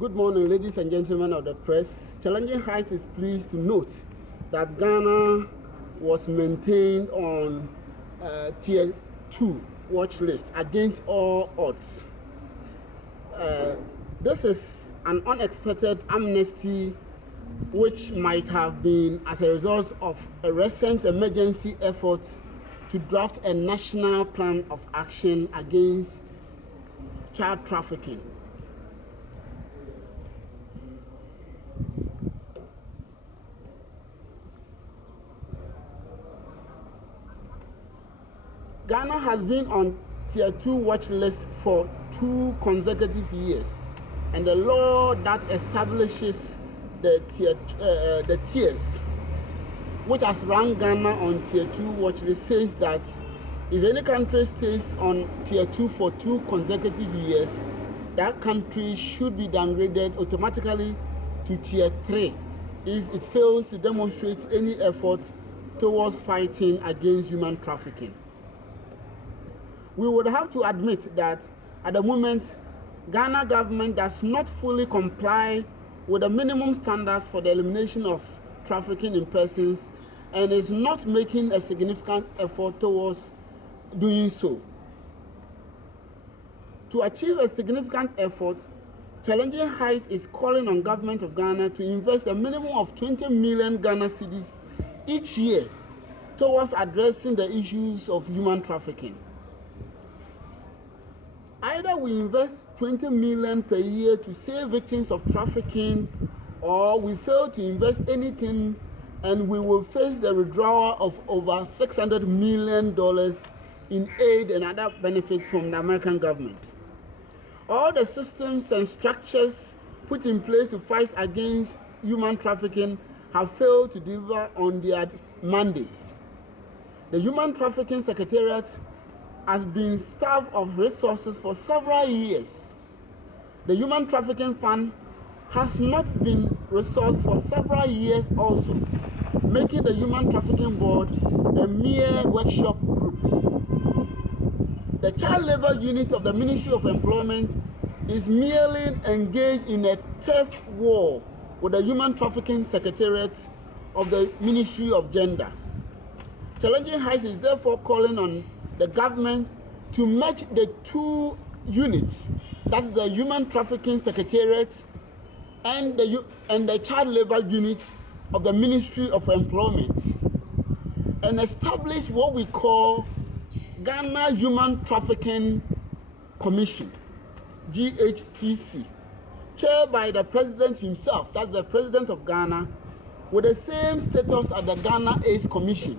Good morning, ladies and gentlemen of the press. Challenging Heights is pleased to note that Ghana was maintained on Tier 2 watch list against all odds. This is an unexpected amnesty which might have been as a result of a recent emergency effort to draft a national plan of action against child trafficking. Ghana has been on Tier 2 watch list for 2 consecutive years, and the law that establishes the tiers, which has ranked Ghana on Tier 2 watch list, says that if any country stays on Tier 2 for 2 consecutive years, that country should be downgraded automatically to Tier 3 if it fails to demonstrate any effort towards fighting against human trafficking. We would have to admit that at the moment, Ghana government does not fully comply with the minimum standards for the elimination of trafficking in persons and is not making a significant effort towards doing so. To achieve a significant effort, Challenging Heights is calling on government of Ghana to invest a minimum of 20 million Ghana cedis each year towards addressing the issues of human trafficking. Either we invest 20 million per year to save victims of trafficking, or we fail to invest anything and we will face the withdrawal of over $600 million in aid and other benefits from the American government. All the systems and structures put in place to fight against human trafficking have failed to deliver on their mandates. The Human Trafficking Secretariat has been starved of resources for several years. The Human Trafficking Fund has not been resourced for several years also, making the Human Trafficking Board a mere workshop group. The Child Labor Unit of the Ministry of Employment is merely engaged in a turf war with the Human Trafficking Secretariat of the Ministry of Gender. Challenging Heights is therefore calling on the government to merge the 2 units, that's the Human Trafficking Secretariat and the Child Labor Unit of the Ministry of Employment, and establish what we call Ghana Human Trafficking Commission, GHTC, chaired by the President himself, that's the President of Ghana, with the same status as the Ghana AIDS Commission,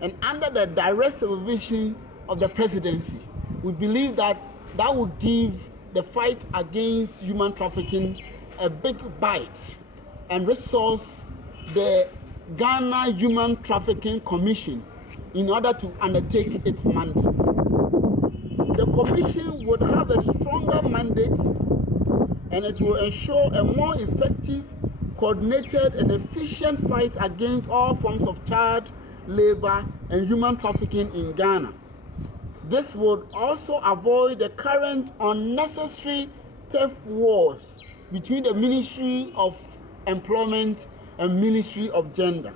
and under the direct supervision of the presidency. We believe that that will give the fight against human trafficking a big bite and resource the Ghana Human Trafficking Commission in order to undertake its mandate. The commission would have a stronger mandate, and it will ensure a more effective, coordinated and efficient fight against all forms of child labor and human trafficking in Ghana. This would also avoid the current unnecessary turf wars between the Ministry of Employment and Ministry of Gender.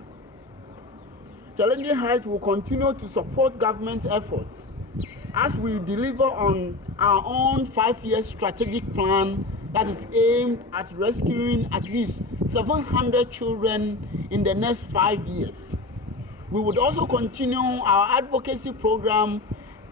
Challenging Heights will continue to support government efforts as we deliver on our own 5-year strategic plan that is aimed at rescuing at least 700 children in the next 5 years. We would also continue our advocacy program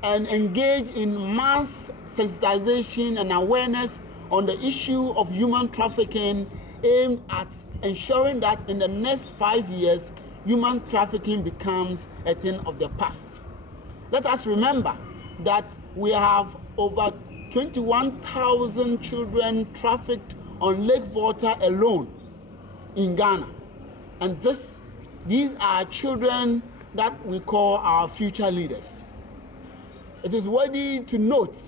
and engage in mass sensitization and awareness on the issue of human trafficking, aimed at ensuring that in the next 5 years, human trafficking becomes a thing of the past. Let us remember that we have over 21,000 children trafficked on Lake Volta alone in Ghana, and these are children that we call our future leaders. It is worthy to note,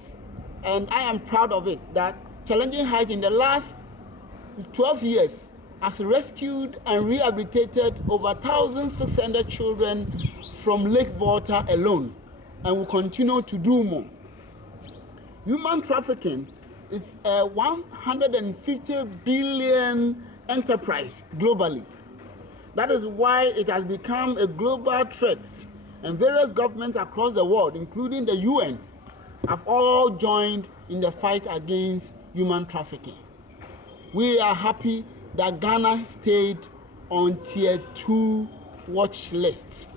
and I am proud of it, that Challenging Heights in the last 12 years has rescued and rehabilitated over 1,600 children from Lake Volta alone, and will continue to do more. Human trafficking is a 150 billion enterprise globally. That is why it has become a global threat, and various governments across the world, including the UN, have all joined in the fight against human trafficking. We are happy that Ghana stayed on Tier 2 watch list.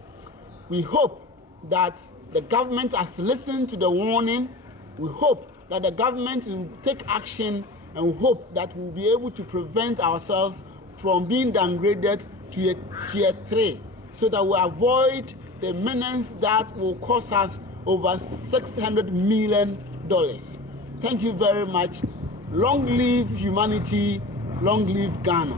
We hope that the government has listened to the warning. We hope that the government will take action, and we hope that we'll be able to prevent ourselves from being downgraded to a Tier 3, so that we avoid the menace that will cost us over $600 million. Thank you very much. Long live humanity, long live Ghana.